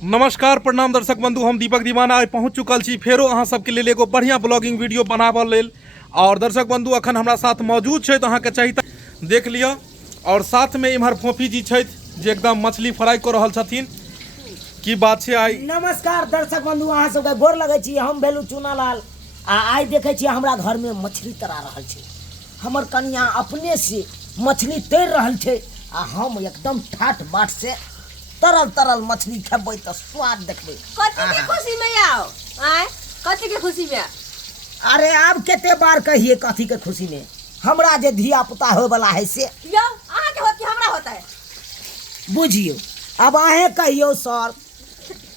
नमस्कार प्रणाम दर्शक बंधु, हम दीपक दीवाना आज पहुँच चुकल छी फेरो अहाँ सबके लेल एगो बढ़िया ब्लॉगिंग वीडियो बनाबऽ लेल। और दर्शक बंधु अखन हमरा साथ मौजूद छै, तो अहाँके चाही तऽ देख लिअ। और साथ में इम्हर फोफी जी छथि जे एकदम मछली फ्राई कर रहल छथिन। की बात छै आइ? नमस्कार दर्शक बंधु, अहाँ सबके गोर लगै छी। हम भेलू चुनालाल आ आइ देखै छी हमरा घर में मछली तरा रहल छै। हमर कन्या अपने से मछली तैर रहल छै आ हम एकदम ठाठ बाट से तरल तरल मछली खेबै तो स्वाद देखबै। कथी के खुशी में आओ आय? कथी के खुशी में? अरे अब केते बार कहिए कथी के खुशी में? हमरा जे धिया पुता होय वाला है से यो अहाँ के होत कि हमरा होता है? बुझियो। अब अहे कहियो सर,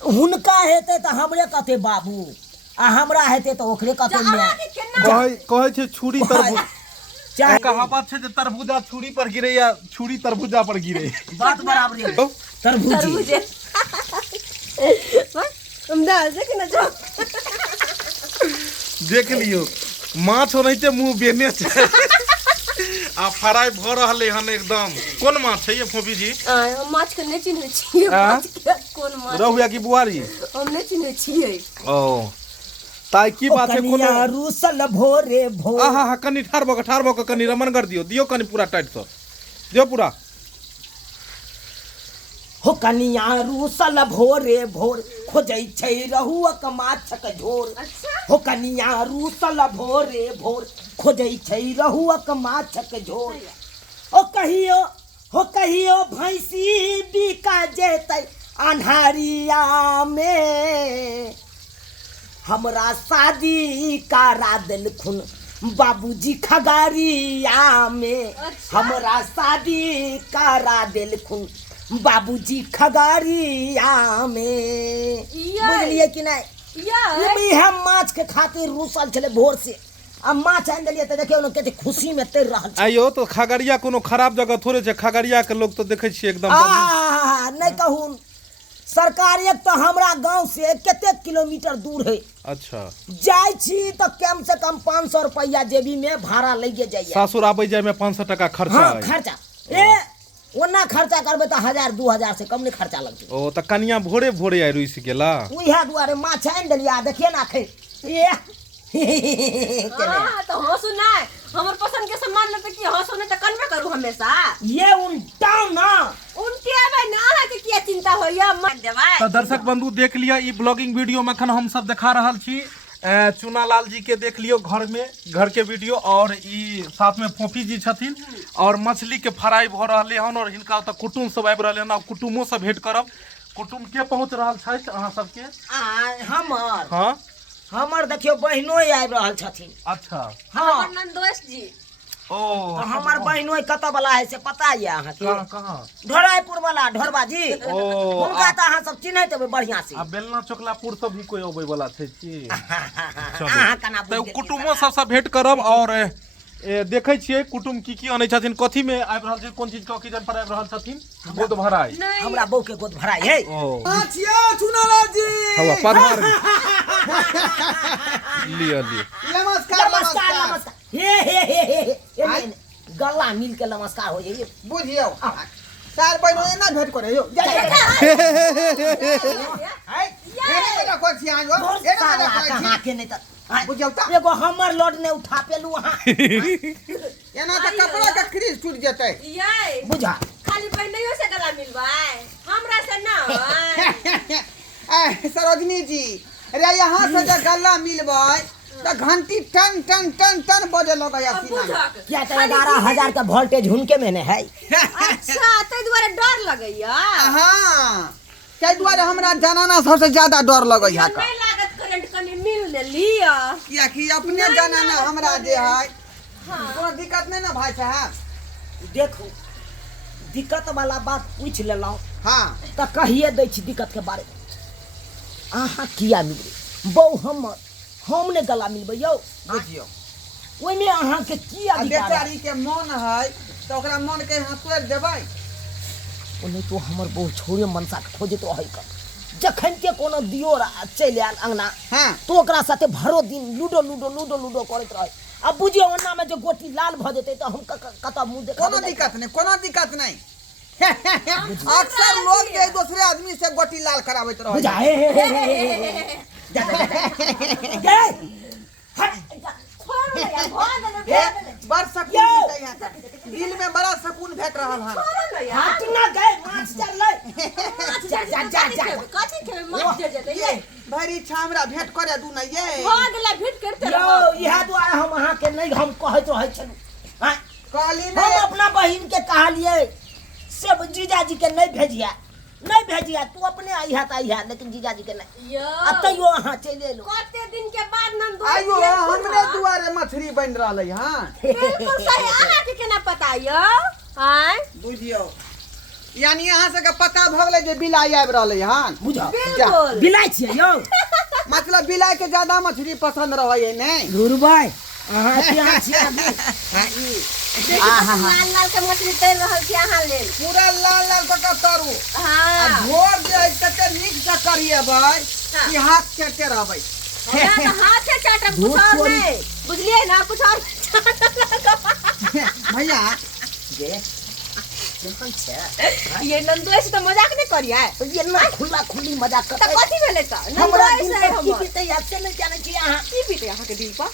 हुनका हेते तो हमरे कते बाबू आ हमरा हेते तो ओकरे कते मैं। कहै छै छुरी तरबूजा, चाहे कहावत छै जे तरबूजा छुरी पर गिरे या छुरी तरबूजा पर गिरे। बात बराबर है। तरबूजे हम दाल से कि न जो देख लियो माछ ओनाहिते मुंह बेने छै आ फ्राई भ रहले हन एकदम। कोन माछ छै ये फोफी जी? हम माछ के नै चिन्है छियै। माछ के कोन माछ? रहुआ की बुआरी? हम नै चिन्है छियै। ओ ताई की बात है? कोनो रूसल भोरे भोर। आहा हा कनी ठार भ के कनी रमन कर दियो कनी पूरा टाइट से दियो पूरा। हो कनिया रूसल भोरे भोर खोजै छै रहुअक माछक झोर। हो कनिया रूसल भोरे भोर खोजै छै रहुअक माछक झोर। ओ कहियो भैंसी बिका जेतै अन्हारिया में। हमरा शादी करा देलखुन बाबूजी खगारिया में। हमरा शादी करा देलखुन बाबूजी खगारिया में। बुझलिए कि नहीं? ये हम माछ के खातिर रूसल छले भोर से। अब माछ आन देलिए तो देखियो न कते खुशी में तैर रहल छै। आइयो तो खगड़िया कोनो खराब जगह थोड़े छै। खगड़िया के लोग तो देखे छी एकदम नहीं कहूँ सरकार एक तो हमरा गांव से कते किलोमीटर दूर है। अच्छा जाय छी तो कम से कम 500 रुपया जेबी में भाड़ा लगे जाइए। सासुर आबै जाय में 500 टका खर्चा। हाँ, खर्चा ओना खर्चा करबे तो 1000-2000 से कम नहीं खर्चा लगते। ओ त कनिया भोरे भोरे आई रुइस गेला। उहे दुआरे माछ आन देलिया। देखिए ना खे ये तो हंसू ना हमर पसंद के सामान लेते कि हंसू ने त कनबे करू हमेशा। ये उल्टा ना उनके भाई ना अहाँ के क्या चिंता होइया मन देबै। तो दर्शक बंधु देख लिया ई ब्लॉगिंग वीडियो में अखन हम सब दिखा रहल छी। चुनालाल जी के देख लियो घर के वीडियो। और ई साथ में फोफी जी छथिन और मछली के फ्राई भ रहले हन। और हिनका त कुटुम सब आबि रहले हन। कुटुमो से भेंट करब। कुटुम के पहुंच रहल छथि अहाँ सबके? हमर हाँ हमर देखियो बहिनो आबि रहल छथिन। अच्छा हाँ नंदोस जी। ओ तो हमर बहिनो कत वाला है से पता है अहाँ के? कहाँ? ढोराईपुर वाला ढोरबा जी। ओ उनका तो अहाँ सब चिन्हैत हेबै बढ़िया से। आ बेलना चोकलापुर से भी कोई अबै वाला छै की? अहाँ कना तो कुटुमो सबसे भेंट करब। और देखै छियै कुटुम की आनै छथिन, कथी में आबि रहल छै, कोन चीज के ऑक्सीजन पर आबि रहल छथिन। गोद भराई हमरा बहू के गोद भराई है। ओ आछिया चुनालाल जी। हवा पधार लिया नमस्कार नमस्कार। हे गला मिल के नमस्कार हो जाइए। बुझियो चार बहिनो एना भेट करे यो। कहाँ के नहीं त बुझियो त एगो हमर लोड ने उठा पेलू अहाँ। एना त कपड़ा के क्रीज टूट जेतै। ये बुझा खाली बहनियों से गला मिलवाए हमरा से ना होय। सरोजनी जी रे यहाँ से जे गला मिलबै त घंटी टन टन टन टन बजे लगै सीना। क्या 11,000 का वोल्टेज हुनके में है। अच्छा तै दुआरे डर लगैया। हां तै दुआरे हमरा जनाना सबसे ज्यादा डर लगै है। नहीं लागत करंट कनी मिल ले लिया। किया कि अपने जनाना हमरा जे है कोनो दिक्कत नहीं ना भाई साहब। देखो दिक्कत वाला बात पूछ लेलौ। हां त कहिए दै छी दिक्कत के बारे में। अहाँ किया मिलबै बहु हम ने गला मिलबै यौ? बुझियो ओइ में अहाँ के की अधिकार है? बेचारी के मन है तो ओकरा मन के हाथ तोड़ देबै। ओने तो हमर बहु छोरे मनसा के खोजत रहै कर। जखन के कोनो दियो चलि आयल अंगना हाँ तो ओकरा साथे भरो दिन लूडो लूडो लूडो लूडो करैत रहे। अब बुझियो ओना में जो गोटी लाल भ जेतै तो हम कत मुंह देखा। कोनो दिक्कत नहीं कोनो दिक्कत नहीं। अक्सर लोग के दूसरे आदमी से गोटी लाल करावत रहे बुझा जा जा छोड़ दे यार, भाग दे, भाग दे। बड़ सकून मिलता है यहाँ से। दिल में बड़ा सकून भेट रहा है। छोड़ो ना यार। हाथ ना गए माछ चल ले जा जा जा जा कथी के मत दे दे ये। भरी छामरा भेंट करे दू ना ये। भाग ला भेंट करते यो रहो। इहा दुआरे हम अहाँ के नहीं हम कहत रहे छलू हां कहली हम नहीं अपना बहिन के कहलिए सब जीजाजी के नहीं भेजिया तू अपने आइहा त आइहा लेकिन जीजाजी के नहीं यो। अतयो अहाँ चले लो कते दिन के बाद नंदू आयो हमरे दुआरे मछली बन रहले हां। बिल्कुल सही, अहाँ के केना पता यो? हां बुझियो यानी यहाँ से के पता भ गेलै जे बिलाई आबि रहले हां। बुझा बिल्कुल। बिलाइ छियै यो मतलब बिलाई के ज्यादा मछली पसंद रहे है नहीं। गुरु भाई अहाँ क्या छियै देखो लाल लाल के मछली तैर रहल छी अहाँ लेल। पूरा लाल लाल कऽ तरू आ हां झोर जे कते नीक से करिए भाई कि हाथ चटे रहबै। हमरा तो हाथ से चाटब कुछ और नहीं, बुझलिए ना, कुछ और भैया जे देखन छै ये नंदू ऐसे तो मजाक नहीं करिए। ये ना खुला खुली मजाक तो करते कथी भेले त नंदू हमरा ऐसे दिल है पर की हम बीते आपसे नहीं जाने छी अहाँ की बीते अहाँ के दिल पर।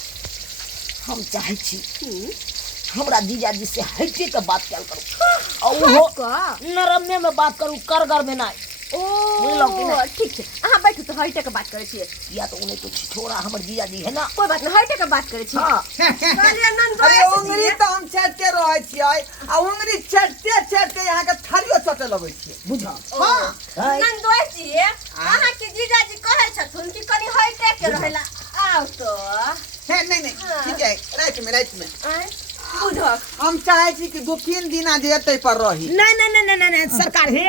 हम चाहे छी हमरा जीजाजी से हटे के बात कल करू और वो का नरम्य में बात करू करगर में नहीं बुझलौ कि ओ नहीं? ठीक छै, अहाँ बैठू तो हटे के बात करे छियै। या तो उन्हें कुछ छोड़ा हमर जीजाजी है ना कोई बात नहीं, हटे के बात करे छियै। हाँ कहलिए नंदू अरे ऐसे उंगली छियै। तो हम चटते रहे छियै आ उंगली चटते चटते यहाँ के थारियो चटे लगै छियै। बुझा हाँ है नंदू ऐसे अहाँ के जीजाजी कहे छथुन कि कनी हटे के रहेला आउ तो है नहीं ठीक है रात में बुझक हम चाहे छी कि 2-3 दिना जे एतै पर रही। नहीं सरकार हे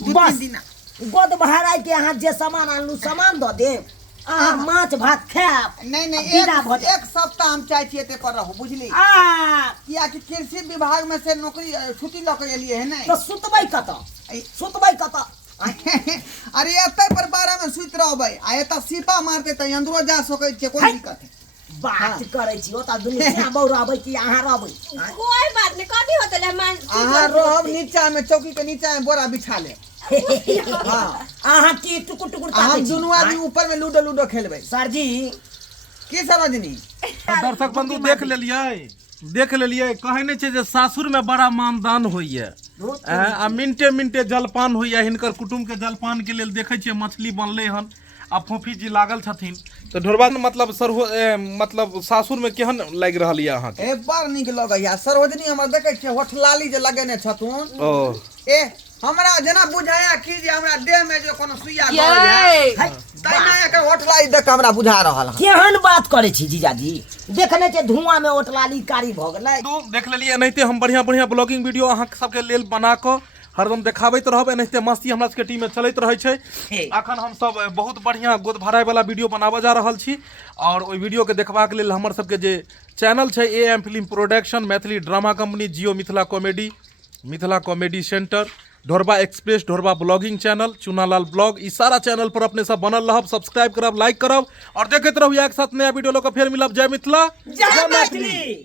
2-3 दिना गोद बहाराय के अहाँ जे सामान आनलू सामान दो दे अहाँ माछ भात खायब नहीं विदा भऽ जायब। एक सप्ताह हम चाहे छी एतै पर रहू बुझली। आ किया कि कृषि विभाग में से नौकरी छुट्टी लऽ के एलिए है नहीं। तो सुतबै कत अरे एतै पर 12 में सुति रहबै आ एतऽ सीपा मारते त अंदरो जा सकै छै, कोई दिक्कत है। बात करे छी ओता दुनिया से बहु रहबै कि अहाँ रहबै कोई बात नहीं, कथी होतै ले मान अहाँ रहब नीचा में, चौकी के नीचा में बोरा बिछा ले। हाँ अहाँ की टुकुर टुकुर हम ताकै छी दुनू आदमी ऊपर में लूडो खेलबै। सर जी की समझनी दर्शक बंधु देख लेलिए कहे नहीं छै जे सासुर में बड़ा मानदान होइए आ मिनटे मिनटे जलपान होइए। हिनकर कुटुम्ब के जलपान के लेल देखे छियै मछली बनले हन आ फोफी जी लागल छथिन। तो ढोरबा मतलब मतलब सासुर में केहन लागि रहल ये अहाँ के? ए बड़ नीक लगैया सरोजनी हमर देखे छियै होठलाली जे लगेने छथुन। ओ ए हमरा जेना बुझाया कि जे हमरा देह में जे कोनो सुइया गड़ जाय तैना एकर होठलाली देख के हमरा बुझा रहल है। केहन बात करे छी जीजाजी देखने छै धुआं में ओटलाली कारी भ गेलै। तो देख लेलिए एनाहिते हम बढ़िया बढ़िया ब्लॉगिंग वीडियो अहाँ सबके लेल बना कऽ हरदम देखाबैत रहब। एनाहिते मस्ती हमरा सबके टीम में चलैत रहै छै। अखन हम सब बहुत बढ़िया गोद भराय वाला वीडियो बनाबऽ जा रहल छी और ओइ वीडियो के देखबाक लेल हमर सबके जे चैनल छै AM film production, Maithili drama company, Jio Mithila comedy centre, Dhorba express, Dhorba blogging channel, Chunalal blog, ई सारा चैनल पर अपने सब बनल रहब। सब्सक्राइब करब, लाइक करब और देखैत रहू एक साथ नया वीडियो लऽ कऽ फेर मिलब। जय मिथिला जय मैथिली।